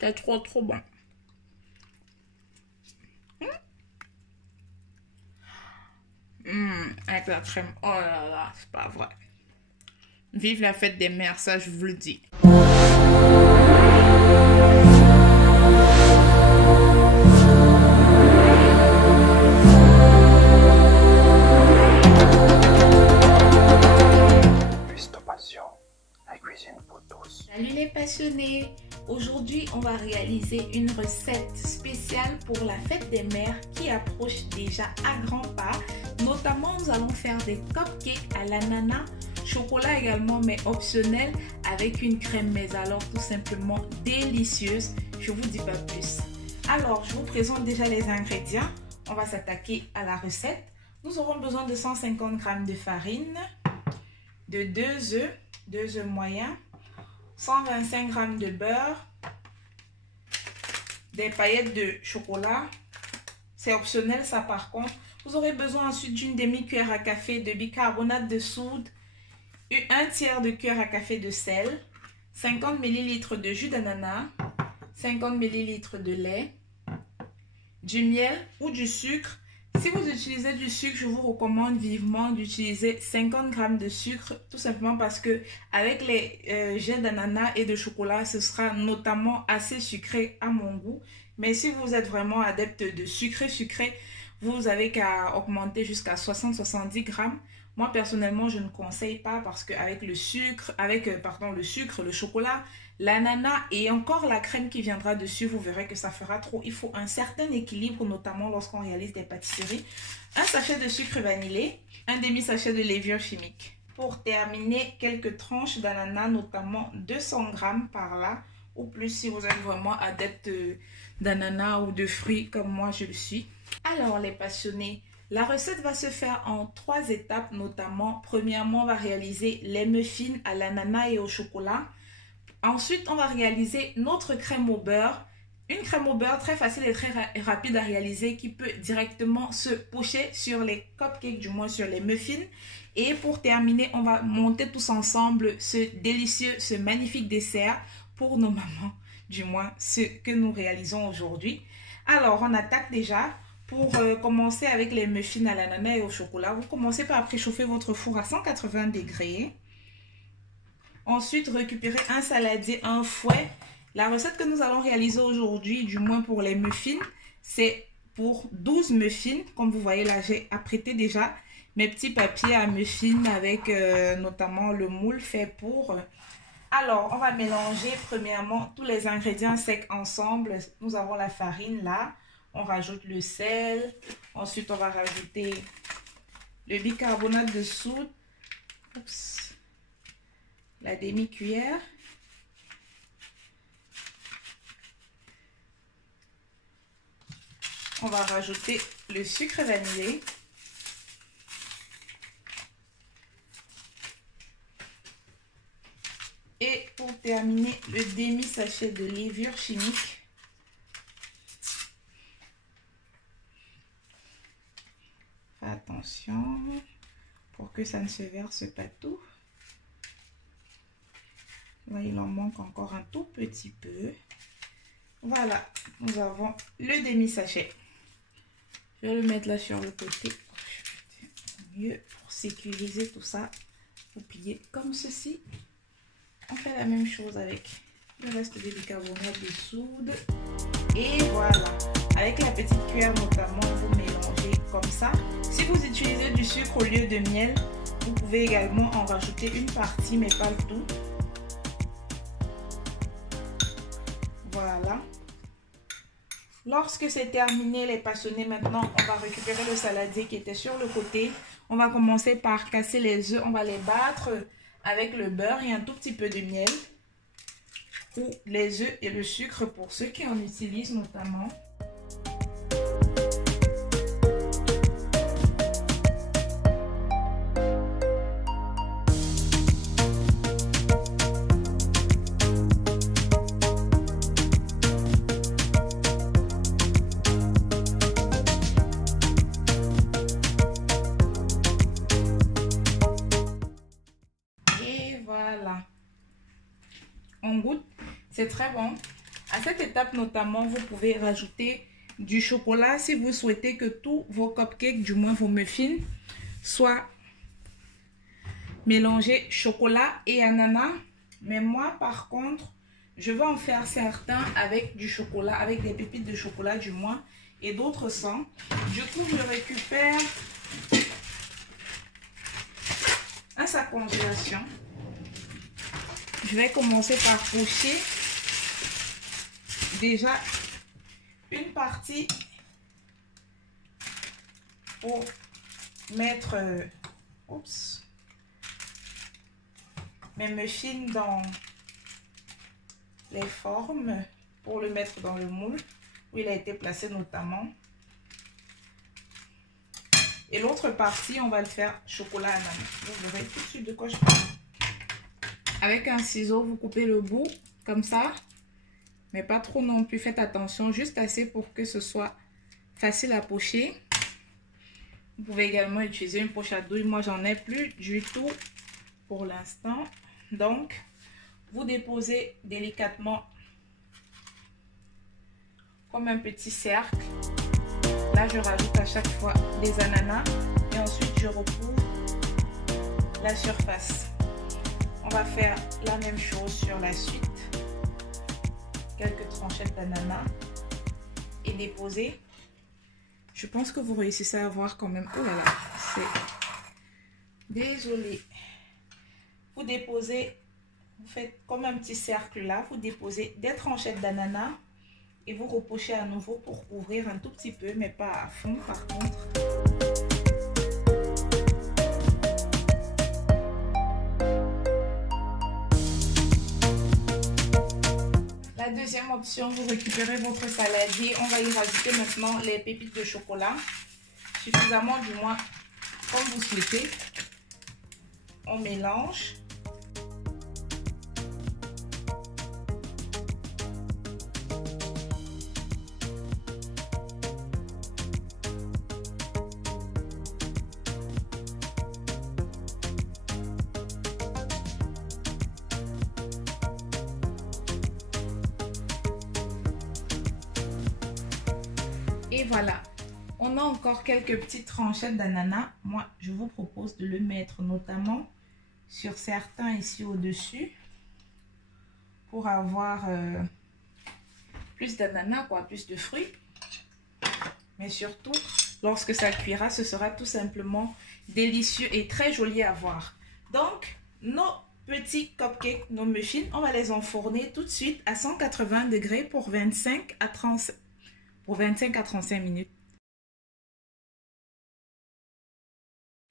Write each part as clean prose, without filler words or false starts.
C'est trop bon. Avec la crème. Oh là là, c'est pas vrai. Vive la fête des mères, ça je vous le dis. Passion, la cuisine pour tous. Salut les passionnés! Aujourd'hui, on va réaliser une recette spéciale pour la fête des mères qui approche déjà à grands pas. Notamment, nous allons faire des cupcakes à l'ananas, chocolat également, mais optionnel, avec une crème mais alors tout simplement délicieuse. Je vous dis pas plus. Alors, je vous présente déjà les ingrédients. On va s'attaquer à la recette. Nous aurons besoin de 150 g de farine, de 2 œufs moyens, 125 g de beurre, des paillettes de chocolat, c'est optionnel ça par contre. Vous aurez besoin ensuite d'une demi-cuillère à café de bicarbonate de soude, un tiers de cuillère à café de sel, 50 ml de jus d'ananas, 50 ml de lait, du miel ou du sucre. Si vous utilisez du sucre, je vous recommande vivement d'utiliser 50 g de sucre, tout simplement parce que avec les jets d'ananas et de chocolat, ce sera notamment assez sucré à mon goût. Mais si vous êtes vraiment adepte de sucré, vous avez qu'à augmenter jusqu'à 60-70 g. Moi personnellement, je ne conseille pas parce qu'avec le sucre, le chocolat, l'ananas et encore la crème qui viendra dessus, vous verrez que ça fera trop. Il faut un certain équilibre, notamment lorsqu'on réalise des pâtisseries. Un sachet de sucre vanillé, un demi-sachet de levure chimique. Pour terminer, quelques tranches d'ananas, notamment 200 g par là, ou plus si vous êtes vraiment adepte d'ananas ou de fruits comme moi je le suis. Alors les passionnés, la recette va se faire en 3 étapes, notamment, premièrement, on va réaliser les muffins à l'ananas et au chocolat. Ensuite, on va réaliser notre crème au beurre. Une crème au beurre très facile et très rapide à réaliser qui peut directement se pocher sur les cupcakes, du moins sur les muffins. Et pour terminer, on va monter tous ensemble ce magnifique dessert pour nos mamans, du moins ce que nous réalisons aujourd'hui. Alors, on attaque déjà. Pour commencer avec les muffins à l'ananas et au chocolat, vous commencez par préchauffer votre four à 180 degrés. Ensuite, récupérez un saladier, un fouet. La recette que nous allons réaliser aujourd'hui, du moins pour les muffins, c'est pour 12 muffins. Comme vous voyez là, j'ai apprêté déjà mes petits papiers à muffins avec notamment le moule fait pour. Alors, on va mélanger premièrement tous les ingrédients secs ensemble. Nous avons la farine là. On rajoute le sel. Ensuite, on va rajouter le bicarbonate de soude. Oups. La demi-cuillère. On va rajouter le sucre vanillé. Et pour terminer, le demi-sachet de levure chimique. Attention pour que ça ne se verse pas tout. Là, il en manque encore un tout petit peu. Voilà, nous avons le demi-sachet. Je vais le mettre là sur le côté. Mieux pour sécuriser tout ça. Vous pliez comme ceci. On fait la même chose avec le reste du bicarbonate de soude. Et voilà. Avec la petite cuillère notamment, vous mélangez comme ça. Si vous utilisez du sucre au lieu de miel, vous pouvez également en rajouter une partie, mais pas le tout. Voilà. Lorsque c'est terminé, les passionnés, maintenant, on va récupérer le saladier qui était sur le côté. On va commencer par casser les œufs. On va les battre avec le beurre et un tout petit peu de miel. Ou les œufs et le sucre pour ceux qui en utilisent notamment. Et voilà. On goûte. C'est très bon. À cette étape notamment, vous pouvez rajouter du chocolat si vous souhaitez que tous vos cupcakes, du moins vos muffins, soient mélangés chocolat et ananas. Mais moi, par contre, je vais en faire certains avec du chocolat, avec des pépites de chocolat du moins, et d'autres sans. Du coup, je récupère un sac congélation. Je vais commencer par pocher déjà une partie pour mettre mes muffins dans les formes, pour le mettre dans le moule où il a été placé notamment. Et l'autre partie, on va le faire chocolat ananas. Vous verrez tout de suite de quoi je parle. Avec un ciseau, vous coupez le bout comme ça, mais pas trop non plus. Faites attention, juste assez pour que ce soit facile à pocher. Vous pouvez également utiliser une poche à douille. Moi, j'en ai plus du tout pour l'instant. Donc, vous déposez délicatement comme un petit cercle. Là, je rajoute à chaque fois des ananas et ensuite je recouvre la surface. On va faire la même chose sur la suite. Quelques tranchettes d'ananas et déposer. Je pense que vous réussissez à voir quand même. Oh là là, c'est désolé. Vous déposez, vous faites comme un petit cercle là. Vous déposez des tranchettes d'ananas et vous repochez à nouveau pour couvrir un tout petit peu, mais pas à fond par contre. La deuxième option, vous récupérez votre saladier. On va y rajouter maintenant les pépites de chocolat. Suffisamment du moins comme vous souhaitez. On mélange. Et voilà, on a encore quelques petites tranchettes d'ananas. Moi, je vous propose de le mettre notamment sur certains ici au-dessus pour avoir plus d'ananas, plus de fruits. Mais surtout, lorsque ça cuira, ce sera tout simplement délicieux et très joli à voir. Donc, nos petits cupcakes, nos muffins, on va les enfourner tout de suite à 180 degrés pour 25 à 35 minutes.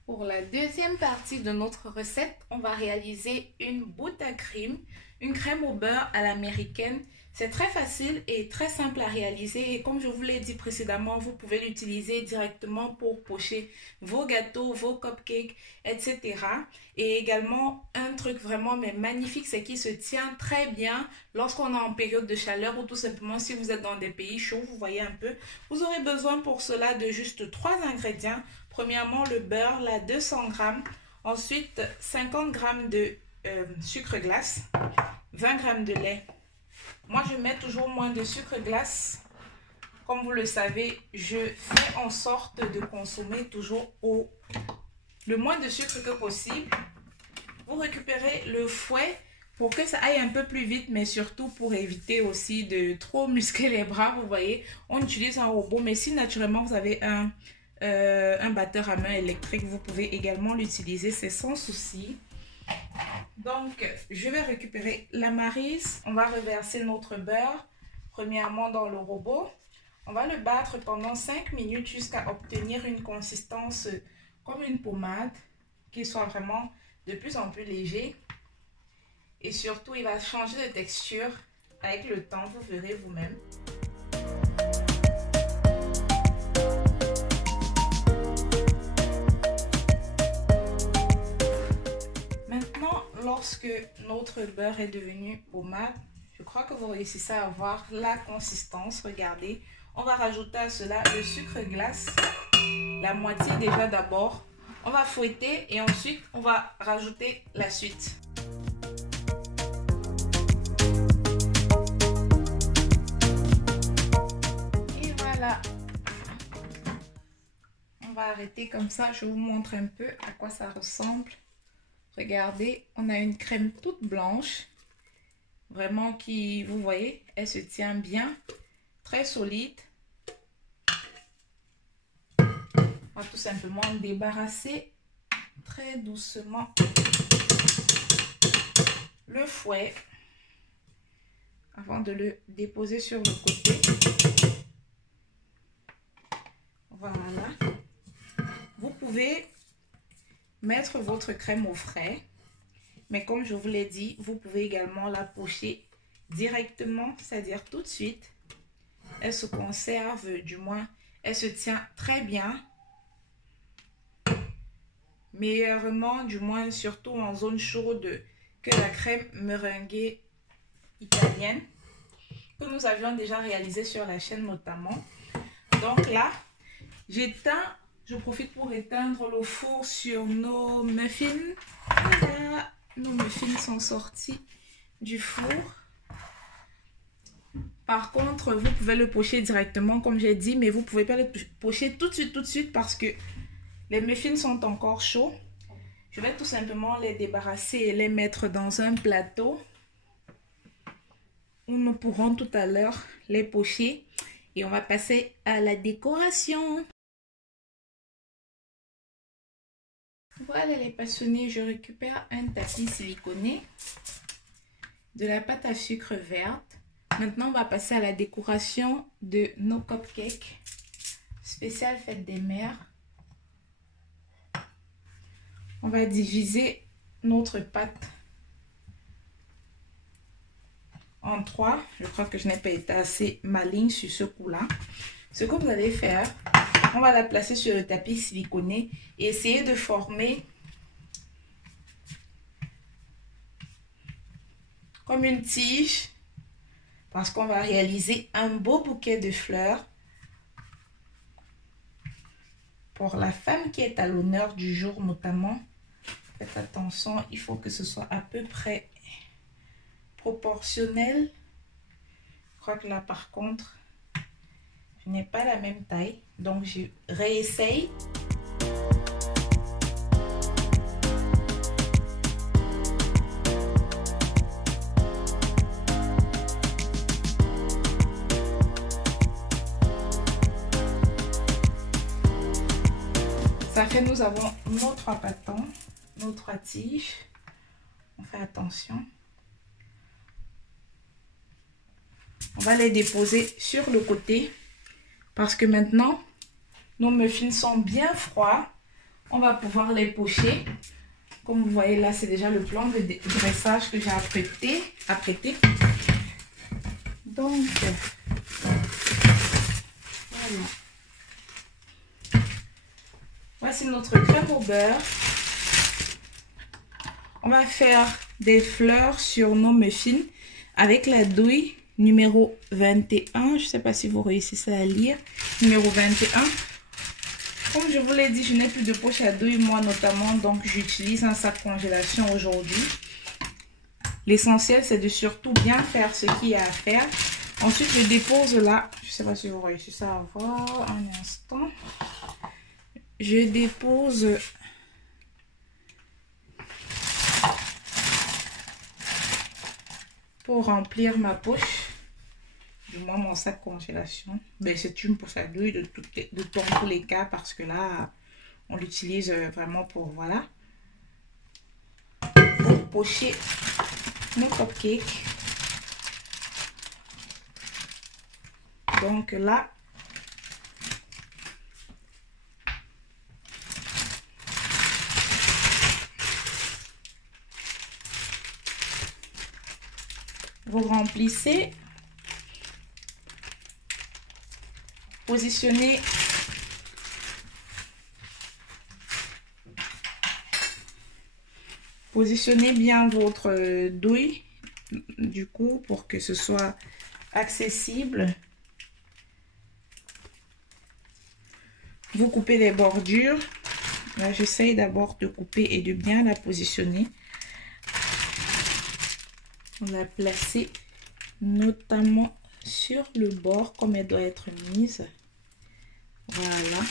Pour la deuxième partie de notre recette, on va réaliser une buttercream, une crème au beurre à l'américaine. C'est très facile et très simple à réaliser et comme je vous l'ai dit précédemment, vous pouvez l'utiliser directement pour pocher vos gâteaux, vos cupcakes, etc. Et également, un truc vraiment magnifique, c'est qu'il se tient très bien lorsqu'on est en période de chaleur ou tout simplement si vous êtes dans des pays chauds, vous voyez un peu. Vous aurez besoin pour cela de juste 3 ingrédients. Premièrement, le beurre, là, 200 g. Ensuite, 50 g de sucre glace, 20 g de lait. Moi, je mets toujours moins de sucre glace. Comme vous le savez, je fais en sorte de consommer toujours le moins de sucre que possible. Vous récupérez le fouet pour que ça aille un peu plus vite, mais surtout pour éviter aussi de trop muscler les bras. Vous voyez, on utilise un robot, mais si naturellement vous avez un batteur à main électrique, vous pouvez également l'utiliser, c'est sans souci. Donc, je vais récupérer la maryse. On va reverser notre beurre, premièrement dans le robot. On va le battre pendant 5 minutes jusqu'à obtenir une consistance comme une pommade, qui soit vraiment de plus en plus léger. Et surtout, il va changer de texture avec le temps, vous verrez vous-même. Lorsque notre beurre est devenu pommade, je crois que vous réussissez à avoir la consistance. Regardez, on va rajouter à cela le sucre glace, la moitié déjà d'abord. On va fouetter et ensuite on va rajouter la suite. l'arrêter comme ça. Je vous montre un peu à quoi ça ressemble. Regardez, on a une crème toute blanche. Vraiment qui, vous voyez, elle se tient bien. Très solide. On va tout simplement débarrasser très doucement le fouet avant de le déposer sur le côté. Voilà. Vous pouvez mettre votre crème au frais, mais comme je vous l'ai dit, vous pouvez également la pocher directement, c'est-à-dire tout de suite. Elle se conserve, du moins, elle se tient très bien. Meilleurement, du moins, surtout en zone chaude, que la crème meringuée italienne que nous avions déjà réalisé sur la chaîne notamment. Donc là, j'éteins, je profite pour éteindre le four sur nos muffins. Voilà, nos muffins sont sortis du four. Par contre, vous pouvez le pocher directement comme j'ai dit, mais vous ne pouvez pas le pocher tout de suite parce que les muffins sont encore chauds. Je vais tout simplement les débarrasser et les mettre dans un plateau où nous pourrons tout à l'heure les pocher. Et on va passer à la décoration. Voilà les passionnés, je récupère un tapis siliconé, de la pâte à sucre verte. Maintenant, on va passer à la décoration de nos cupcakes spécial fête des mères. On va diviser notre pâte en 3. Je crois que je n'ai pas été assez maligne sur ce coup-là. Ce que vous allez faire, on va la placer sur le tapis siliconé et essayer de former comme une tige parce qu'on va réaliser un beau bouquet de fleurs pour la femme qui est à l'honneur du jour notamment. Faites attention, il faut que ce soit à peu près proportionnel. Je crois que là par contre, je n'ai pas la même taille, donc je réessaye. Ça fait, nous avons nos 3 bâtons, nos 3 tiges. On fait attention. On va les déposer sur le côté parce que maintenant, nos muffins sont bien froids. On va pouvoir les pocher. Comme vous voyez là, c'est déjà le plan de dressage que j'ai apprêté. Donc, voilà. Voici notre crème au beurre. On va faire des fleurs sur nos muffins avec la douille numéro 21. Je ne sais pas si vous réussissez à lire. Numéro 21. Comme je vous l'ai dit, je n'ai plus de poche à douille, moi notamment. Donc, j'utilise un sac congélation aujourd'hui. L'essentiel, c'est de surtout bien faire ce qu'il y a à faire. Ensuite, je dépose là. Je ne sais pas si vous réussissez à voir. Un instant. Je dépose pour remplir ma poche, du moins mon sac congélation. Ben, c'est une poche à douille de tous les cas parce que là, on l'utilise vraiment pour, voilà, pour pocher nos cupcakes. Donc là, vous remplissez, positionnez bien votre douille du coup pour que ce soit accessible. Vous coupez les bordures. Là, j'essaye d'abord de couper et de bien la positionner. On la placer notamment sur le bord comme elle doit être mise. Voilà.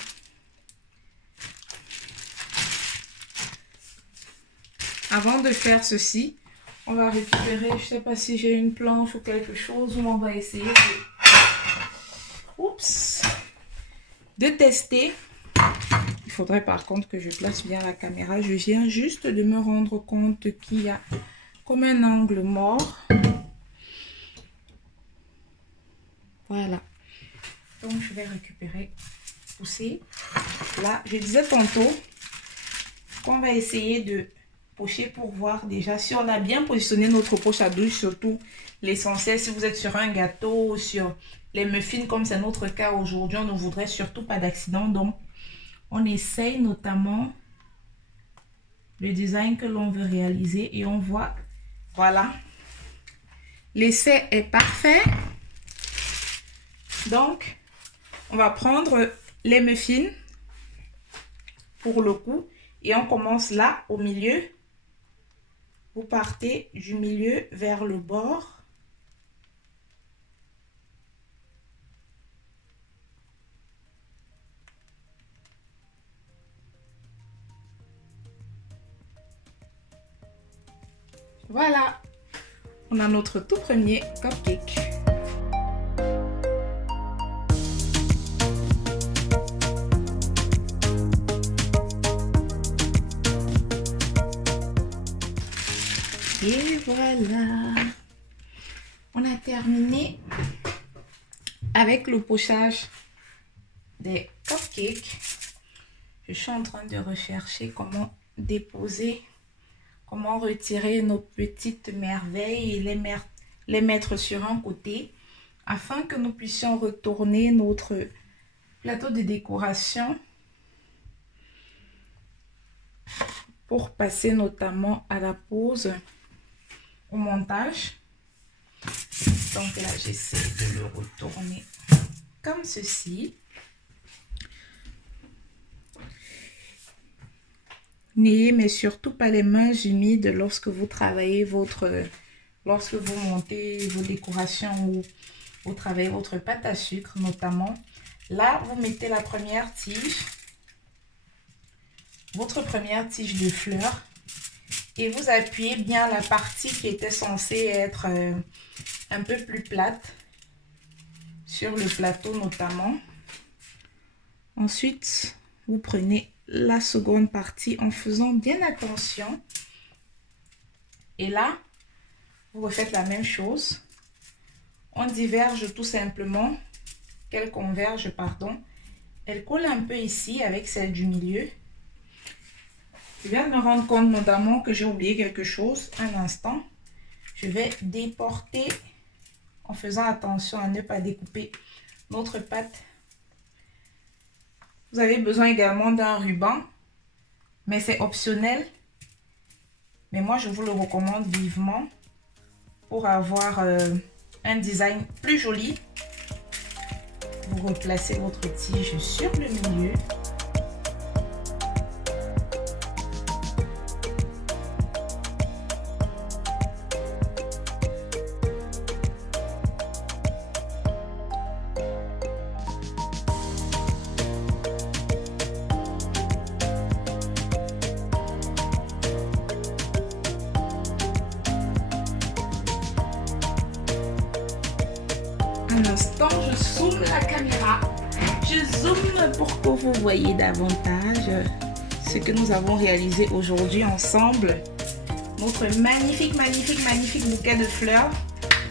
Avant de faire ceci, on va récupérer, je ne sais pas si j'ai une planche ou quelque chose, où on va essayer de tester. Il faudrait par contre que je place bien la caméra. Je viens juste de me rendre compte qu'il y a comme un angle mort. Voilà. Donc je vais récupérer, pousser. Là, je disais tantôt qu'on va essayer de pocher pour voir déjà si on a bien positionné notre poche à douche, surtout l'essentiel. Si vous êtes sur un gâteau ou sur les muffins comme c'est notre cas aujourd'hui, on ne voudrait surtout pas d'accident. Donc, on essaye notamment le design que l'on veut réaliser et on voit, voilà, l'essai est parfait. Donc, on va prendre les muffins pour le coup et on commence là au milieu. Vous partez du milieu vers le bord. Voilà, on a notre tout premier cupcake. Et voilà, on a terminé avec le pochage des cupcakes. Je suis en train de rechercher comment déposer, comment retirer nos petites merveilles et les mettre sur un côté afin que nous puissions retourner notre plateau de décoration pour passer notamment à la pause, au montage. Donc là, j'essaie de le retourner comme ceci. N'ayez mais surtout pas les mains humides lorsque vous travaillez lorsque vous montez vos décorations ou vous travaillez votre pâte à sucre notamment. Là, vous mettez la première tige, votre première tige de fleurs et vous appuyez bien la partie qui était censée être un peu plus plate sur le plateau notamment. Ensuite, vous prenez la seconde partie en faisant bien attention. Et là, vous refaites la même chose. On diverge tout simplement. Qu'elle converge, pardon. Elle colle un peu ici avec celle du milieu. Je viens de me rendre compte notamment que j'ai oublié quelque chose. Un instant. Je vais déporter en faisant attention à ne pas découper notre pâte. Vous avez besoin également d'un ruban, mais c'est optionnel. Mais moi, je vous le recommande vivement pour avoir un design plus joli. Vous replacez votre tige sur le milieu. Un instant, je zoome la caméra. Je zoome pour que vous voyez davantage ce que nous avons réalisé aujourd'hui ensemble. Notre magnifique bouquet de fleurs.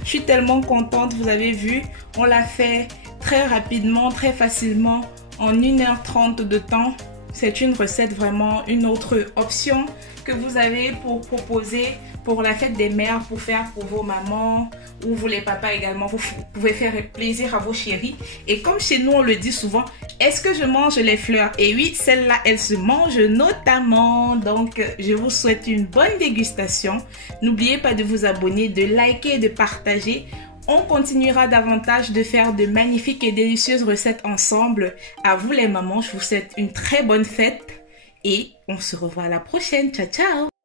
Je suis tellement contente, vous avez vu, on l'a fait très rapidement, très facilement, en 1h30 de temps. C'est une recette vraiment, une autre option que vous avez pour proposer pour la fête des mères, pour faire pour vos mamans ou vous les papas également. Vous pouvez faire plaisir à vos chéris. Et comme chez nous, on le dit souvent, est-ce que je mange les fleurs? Et oui, celle-là, elle se mange notamment. Donc, je vous souhaite une bonne dégustation. N'oubliez pas de vous abonner, de liker et de partager. On continuera davantage de faire de magnifiques et délicieuses recettes ensemble. À vous les mamans, je vous souhaite une très bonne fête et on se revoit à la prochaine. Ciao, ciao!